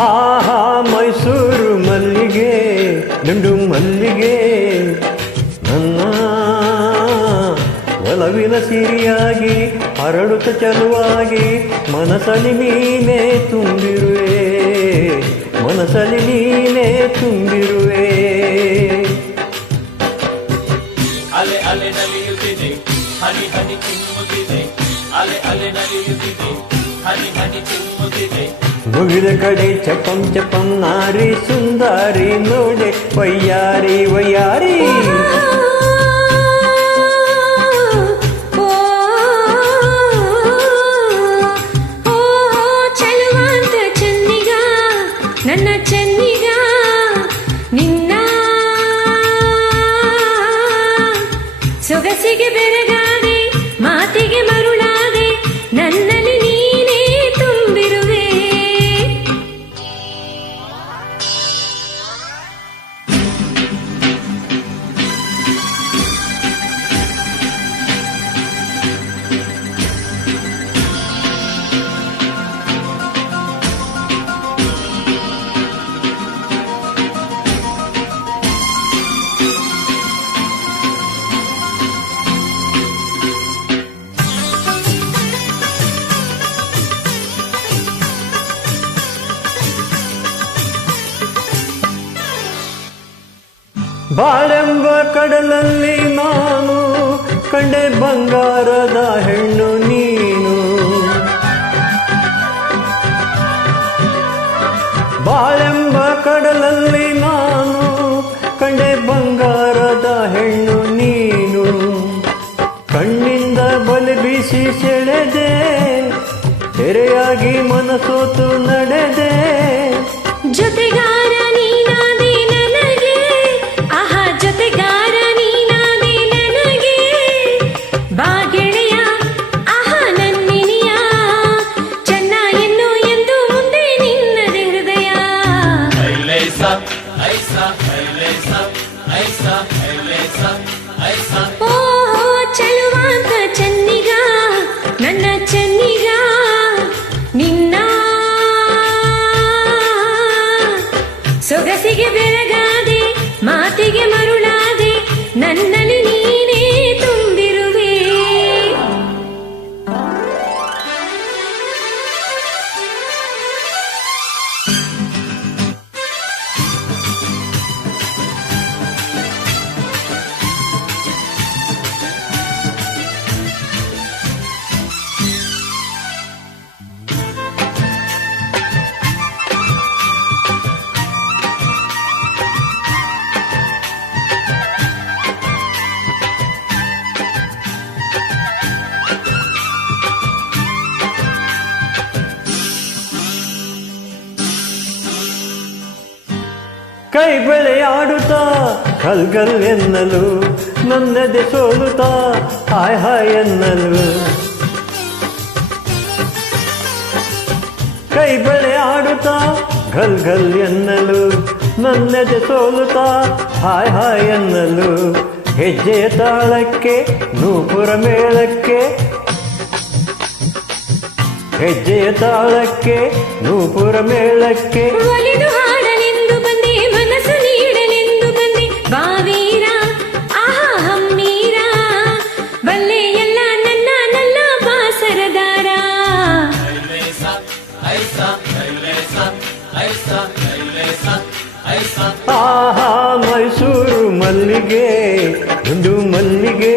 ಆಹಾ ಮೈಸೂರು ಮಲ್ಲಿಗೆ ದುಂಡು ಮಲ್ಲಿಗೆ ನನ್ನ ಒಲವಿನ ಸಿರಿಯಾಗಿ ಹರಡುತ್ತ ಚಲುವಾಗಿ ಮನಸಲಿ ನೀನೇ ತುಂಬಿರುವೆ ಮನಸಲಿ ನೀನೇ ತುಂಬಿರುವೆ ಅಲೆ ಅಲೆ ನಲಿಯುತ್ತಿದೆ ಹನಿ ಹನಿ ಚಿಮ್ಮುತ್ತಿದೆ ಅಲೆ ಅಲೆ ನಲಿಯುತ್ತಿದೆ ಹನಿ ಹನಿ ಚಿಮ್ಮುತ್ತಿದೆ ಮುಗಿದ ಕಡೆ ಚಪಂ ಚಪಂ ನಾರಿ ಸುಂದಾರಿ ನೋಡೆ ವಯ್ಯಾರಿ ವಯ್ಯಾರಿ ಚಲುವಾಂತ ಚೆನ್ನಿಗ ನನ್ನ ಚೆನ್ನಿಗ ನಿನ್ನ ಸೊಗಸಿಗೆ ಬೆರಗಾದೆ ಮಾತಿಗೆ ಮರುಳಾದೆ ನನ್ನಲ್ಲಿ ನೀನೇ ತುಂಬಿರುವೆ ಬಾಳೆಂಬ ಕಡಲಲ್ಲಿ ನಾನು ಕಂಡೆ ಬಂಗಾರದ ಹೆಣ್ಣು ನೀನು ಬಾಳೆಂಬ ಕಡಲಲ್ಲಿ ನಾನು ಕಂಡೆ ಬಂಗಾರದ ಹೆಣ್ಣು ನೀನು ಕಣ್ಣಿಂದ ಬಲಿ ಬೀಸಿ ಸೆಳೆದೆ ತೆರೆಯಾಗಿ ಮನಸೋತು ನಡೆದೆ ಜೊತೆಗಾರ ನೀನಾದೆ ನನಗೆ ಆಹಾ ಜೊತೆಗಾರ ನೀನಾದೆ ನನಗೆ ಬಾ ಗೆಳೆಯ ಆಹಾ ನನ್ನಿನಿಯ ಚೆನ್ನ ಎನ್ನು ಎಂದು ಮುಂದೆ ನಿನ್ನದೆ ಹೃದಯ ಐಲೇಸ ಐಸ ಐಲೇಸ ಐಸ ಐಲೇಸ ಐಸ ಓ ಚಲುವಾಂತ ಚೆನ್ನಿಗ ನನ್ನ ಚೆನ್ನಿಗ ನಿನ್ನ ಸೊಗಸಿಗೆ ಬೆರಗಾದೆ ಮಾತಿಗೆ ಮರುಳಾದೆ ನನ್ನಲ್ಲಿ ನೀನೇ ತುಂಬಿರುವೆ ಕೈ ಬೆಳೆಯಾಡುತ್ತಾ ಗಲ್ಗಲ್ ಎನ್ನಲು ನನ್ನದೆ ಸೋಲುತ್ತಾ ಹಾಯ್ ಹಾಯ್ ಎನ್ನಲು ಕೈ ಬೆಳೆಯಾಡುತ್ತಾ ಗಲ್ಗಲ್ ಎನ್ನಲು ನನ್ನದೆ ಸೋಲುತ್ತಾ ಹಾಯ್ ಹಾಯ್ ಎನ್ನಲು ಹೆಜ್ಜೆಯ ತಾಳಕ್ಕೆ ನೂಪುರ ಮೇಳಕ್ಕೆ ಹೆಜ್ಜೆಯ ತಾಳಕ್ಕೆ ನೂಪುರ ಮೇಳಕ್ಕೆ ಒಲಿದು ಹಾಡಲೆಂದು ಬಂದೆ ಮನಸ್ಸು ನೀಡಲೆಂದು ಬಂದೆ ಬಾವೀರ ಆಹಾ ಹಮ್ಮೀರ ಬಲ್ಲೆ ಎಲ್ಲ ನನ್ನ ನನ್ನ ಬಾಸರದಾರ ಐಲೇಸ ಐಸ ಐಲೇಸ ಐಸ ಐಲೇಸ ಐಸ ಆಹಾ ಮೈಸೂರು ಮಲ್ಲಿಗೆ ದುಂಡು ಮಲ್ಲಿಗೆ